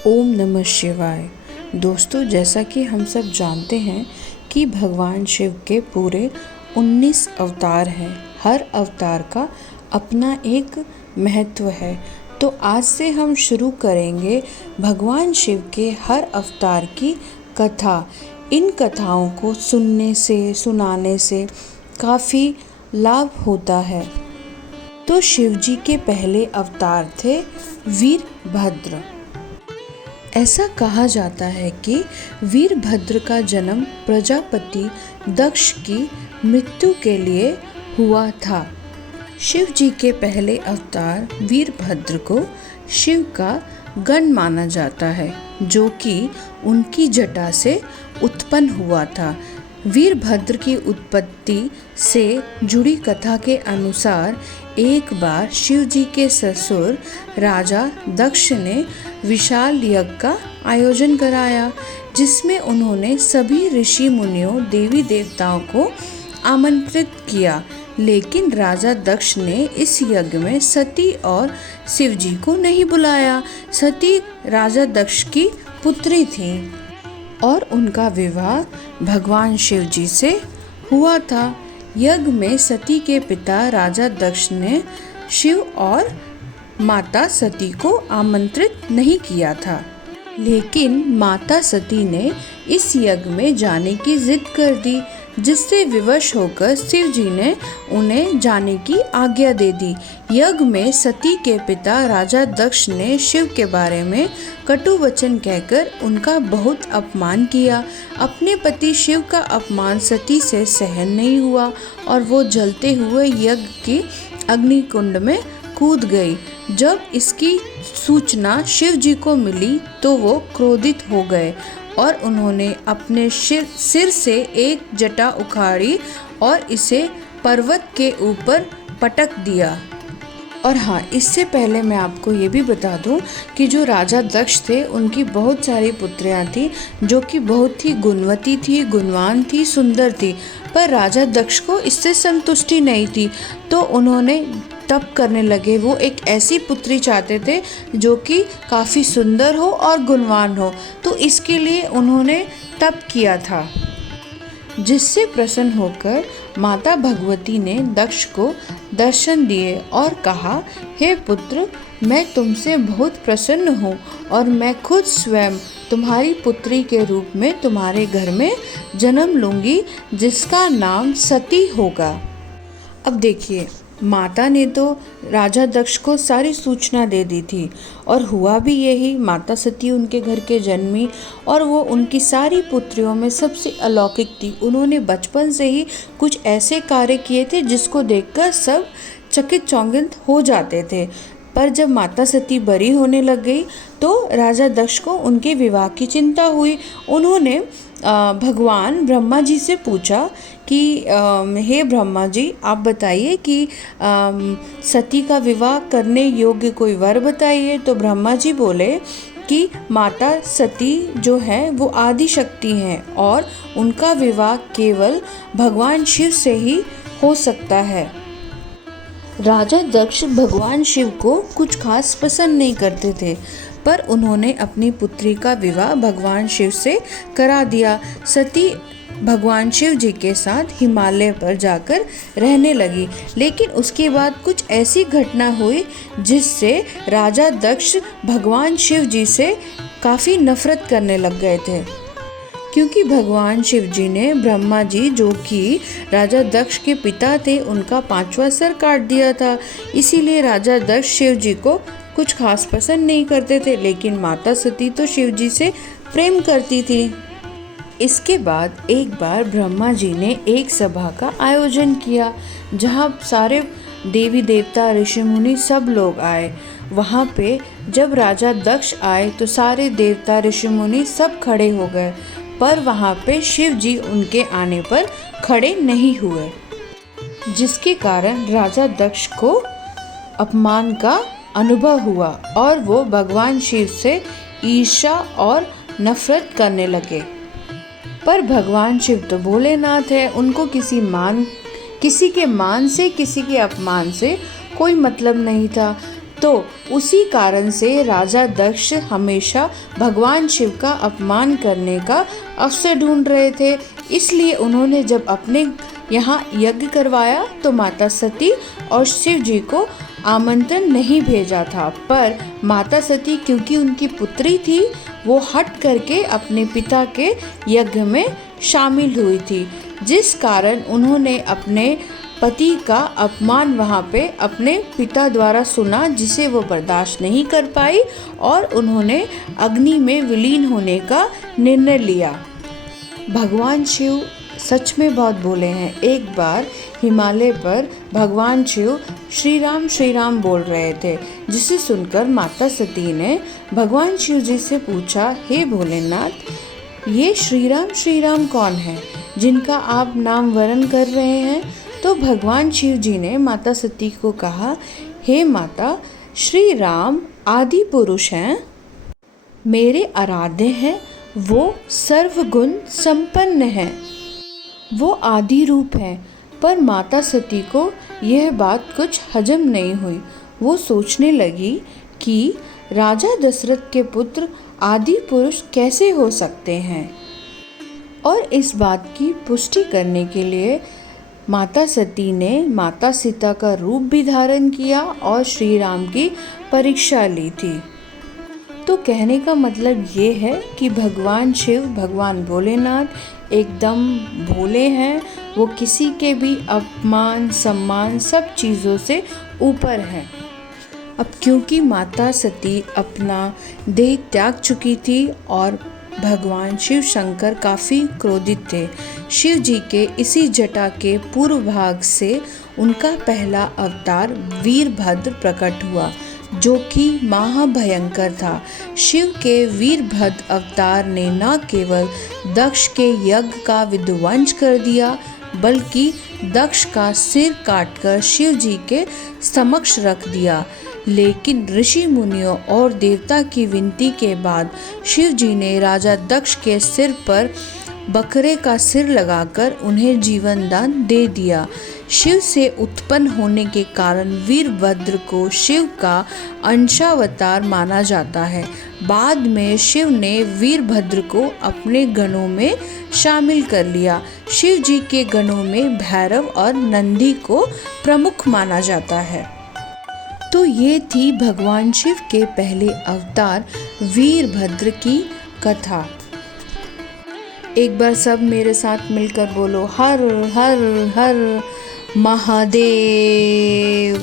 ओम नमः शिवाय। दोस्तों, जैसा कि हम सब जानते हैं कि भगवान शिव के पूरे 19 अवतार हैं। हर अवतार का अपना एक महत्व है। तो आज से हम शुरू करेंगे भगवान शिव के हर अवतार की कथा। इन कथाओं को सुनने से, सुनाने से काफ़ी लाभ होता है। तो शिव जी के पहले अवतार थे वीरभद्र। ऐसा कहा जाता है कि वीरभद्र का जन्म प्रजापति दक्ष की मृत्यु के लिए हुआ था। शिव जी के पहले अवतार वीरभद्र को शिव का गण माना जाता है, जो कि उनकी जटा से उत्पन्न हुआ था। वीरभद्र की उत्पत्ति से जुड़ी कथा के अनुसार एक बार शिव जी के ससुर राजा दक्ष ने विशाल यज्ञ का आयोजन कराया, जिसमें उन्होंने सभी ऋषि मुनियों, देवी देवताओं को आमंत्रित किया। लेकिन राजा दक्ष ने इस यज्ञ में सती और शिव जी को नहीं बुलाया। सती राजा दक्ष की पुत्री थी और उनका विवाह भगवान शिव जी से हुआ था। यज्ञ में सती के पिता राजा दक्ष ने शिव और माता सती को आमंत्रित नहीं किया था, लेकिन माता सती ने इस यज्ञ में जाने की जिद कर दी, जिससे विवश होकर शिव जी ने उन्हें जाने की आज्ञा दे दी। यज्ञ में सती के पिता राजा दक्ष ने शिव के बारे में कटु वचन कहकर उनका बहुत अपमान किया। अपने पति शिव का अपमान सती से सहन नहीं हुआ और वो जलते हुए यज्ञ की अग्निकुंड में कूद गई। जब इसकी सूचना शिव जी को मिली तो वो क्रोधित हो गए और उन्होंने अपने सिर से एक जटा उखाड़ी और इसे पर्वत के ऊपर पटक दिया। और हाँ, इससे पहले मैं आपको ये भी बता दूं कि जो राजा दक्ष थे उनकी बहुत सारी पुत्रियां थी, जो कि बहुत ही गुणवती थी, गुणवान थी, सुंदर थी। पर राजा दक्ष को इससे संतुष्टि नहीं थी, तो उन्होंने तप करने लगे। वो एक ऐसी पुत्री चाहते थे जो कि काफ़ी सुंदर हो और गुणवान हो, तो इसके लिए उन्होंने तप किया था, जिससे प्रसन्न होकर माता भगवती ने दक्ष को दर्शन दिए और कहा, हे पुत्र, मैं तुमसे बहुत प्रसन्न हूँ और मैं खुद स्वयं तुम्हारी पुत्री के रूप में तुम्हारे घर में जन्म लूँगी, जिसका नाम सती होगा। अब देखिए, माता ने तो राजा दक्ष को सारी सूचना दे दी थी और हुआ भी यही। माता सती उनके घर के जन्मी और वो उनकी सारी पुत्रियों में सबसे अलौकिक थी। उन्होंने बचपन से ही कुछ ऐसे कार्य किए थे जिसको देखकर सब चकित चौंकित हो जाते थे। पर जब माता सती बड़ी होने लग गई तो राजा दक्ष को उनके विवाह की चिंता हुई। उन्होंने भगवान ब्रह्मा जी से पूछा कि हे ब्रह्मा जी, आप बताइए कि सती का विवाह करने योग्य कोई वर बताइए। तो ब्रह्मा जी बोले कि माता सती जो है वो आदि शक्ति हैं और उनका विवाह केवल भगवान शिव से ही हो सकता है। राजा दक्ष भगवान शिव को कुछ खास पसंद नहीं करते थे, पर उन्होंने अपनी पुत्री का विवाह भगवान शिव से करा दिया। सती भगवान शिव जी के साथ हिमालय पर जाकर रहने लगी, लेकिन उसके बाद कुछ ऐसी घटना हुई जिससे राजा दक्ष भगवान शिव जी से काफ़ी नफरत करने लग गए थे, क्योंकि भगवान शिव जी ने ब्रह्मा जी, जो कि राजा दक्ष के पिता थे, उनका 5वां सर काट दिया था। इसीलिए राजा दक्ष शिव जी को कुछ खास पसंद नहीं करते थे, लेकिन माता सती तो शिव जी से प्रेम करती थी। इसके बाद एक बार ब्रह्मा जी ने एक सभा का आयोजन किया, जहाँ सारे देवी देवता, ऋषि मुनि सब लोग आए। वहाँ पे जब राजा दक्ष आए तो सारे देवता, ऋषि मुनि सब खड़े हो गए, पर वहाँ पे शिव जी उनके आने पर खड़े नहीं हुए, जिसके कारण राजा दक्ष को अपमान का अनुभव हुआ और वो भगवान शिव से ईर्ष्या और नफरत करने लगे। पर भगवान शिव तो भोलेनाथ है, उनको किसी के मान से, किसी के अपमान से कोई मतलब नहीं था। तो उसी कारण से राजा दक्ष हमेशा भगवान शिव का अपमान करने का अवसर ढूंढ रहे थे। इसलिए उन्होंने जब अपने यहाँ यज्ञ करवाया तो माता सती और शिव जी को आमंत्रण नहीं भेजा था। पर माता सती क्योंकि उनकी पुत्री थी, वो हट करके अपने पिता के यज्ञ में शामिल हुई थी, जिस कारण उन्होंने अपने पति का अपमान वहाँ पे अपने पिता द्वारा सुना, जिसे वो बर्दाश्त नहीं कर पाई और उन्होंने अग्नि में विलीन होने का निर्णय लिया। भगवान शिव सच में बहुत भोले हैं। एक बार हिमालय पर भगवान शिव श्री राम बोल रहे थे, जिसे सुनकर माता सती ने भगवान शिव जी से पूछा, हे भोलेनाथ, ये श्री राम कौन है जिनका आप नाम वरण कर रहे हैं? तो भगवान शिव जी ने माता सती को कहा, हे माता, श्री राम आदि पुरुष हैं, मेरे आराध्य हैं, वो सर्वगुण संपन्न हैं, वो आदि रूप हैं। पर माता सती को यह बात कुछ हजम नहीं हुई। वो सोचने लगी कि राजा दशरथ के पुत्र आदि पुरुष कैसे हो सकते हैं। और इस बात की पुष्टि करने के लिए माता सती ने माता सीता का रूप भी धारण किया और श्री राम की परीक्षा ली थी। तो कहने का मतलब ये है कि भगवान शिव, भगवान भोलेनाथ एकदम भोले हैं। वो किसी के भी अपमान सम्मान सब चीज़ों से ऊपर हैं। अब क्योंकि माता सती अपना देह त्याग चुकी थी और भगवान शिव शंकर काफ़ी क्रोधित थे, शिव जी के इसी जटा के पूर्व भाग से उनका पहला अवतार वीरभद्र प्रकट हुआ, जो कि महाभयंकर था। शिव के वीरभद्र अवतार ने न केवल दक्ष के यज्ञ का विध्वंस कर दिया, बल्कि दक्ष का सिर काटकर शिव जी के समक्ष रख दिया। लेकिन ऋषि मुनियों और देवता की विनती के बाद शिव जी ने राजा दक्ष के सिर पर बकरे का सिर लगाकर उन्हें जीवन दान दे दिया। शिव से उत्पन्न होने के कारण वीरभद्र को शिव का अंशावतार माना जाता है। बाद में शिव ने वीरभद्र को अपने गणों में शामिल कर लिया। शिव जी के गणों में भैरव और नंदी को प्रमुख माना जाता है। तो ये थी भगवान शिव के पहले अवतार वीरभद्र की कथा। एक बार सब मेरे साथ मिलकर बोलो, हर हर हर महादेव।